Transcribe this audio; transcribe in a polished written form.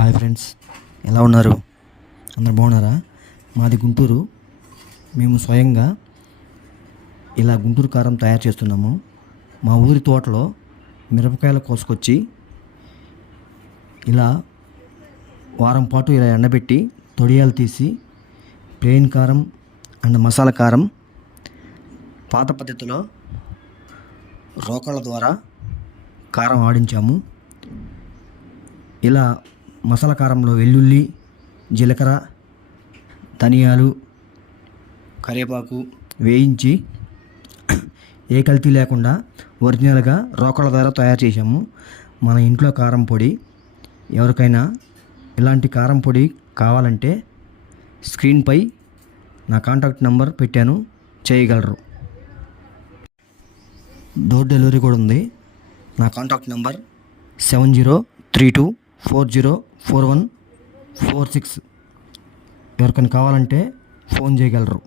Hi friends, ఎలా ఉన్నారు? అందరు బాగున్నారా? మాది గుంటూరు. మేము స్వయంగా ఇలా గుంటూరు కారం తయారు చేస్తున్నాము. మా ఊరి తోటలో మిరపకాయలు కోసుకొచ్చి ఇలా వారం పాటు ఇలా ఎండబెట్టి తొడియాలు తీసి ప్లెయిన్ కారం అండ్ మసాలా కారం పాత పద్ధతిలో రోకళ్ళ ద్వారా కారం ఆడించాము. ఇలా మసాలా కారంలో వెల్లుల్లి, జీలకర్ర, ధనియాలు, కరివేపాకు వేయించి ఏ కల్తీ లేకుండా ఒరిజినల్గా రోకళ్ళ ద్వారా తయారు చేసాము. మన ఇంట్లో కారం పొడి ఎవరికైనా ఇలాంటి కారం పొడి కావాలంటే స్క్రీన్పై నా కాంటాక్ట్ నెంబర్ పెట్టాను, చేయగలరు. డోర్ డెలివరీ కూడా ఉంది. నా కాంటాక్ట్ నెంబర్ 7032404146. ఎవరికైనా కావాలంటే ఫోన్ చేయగలరు.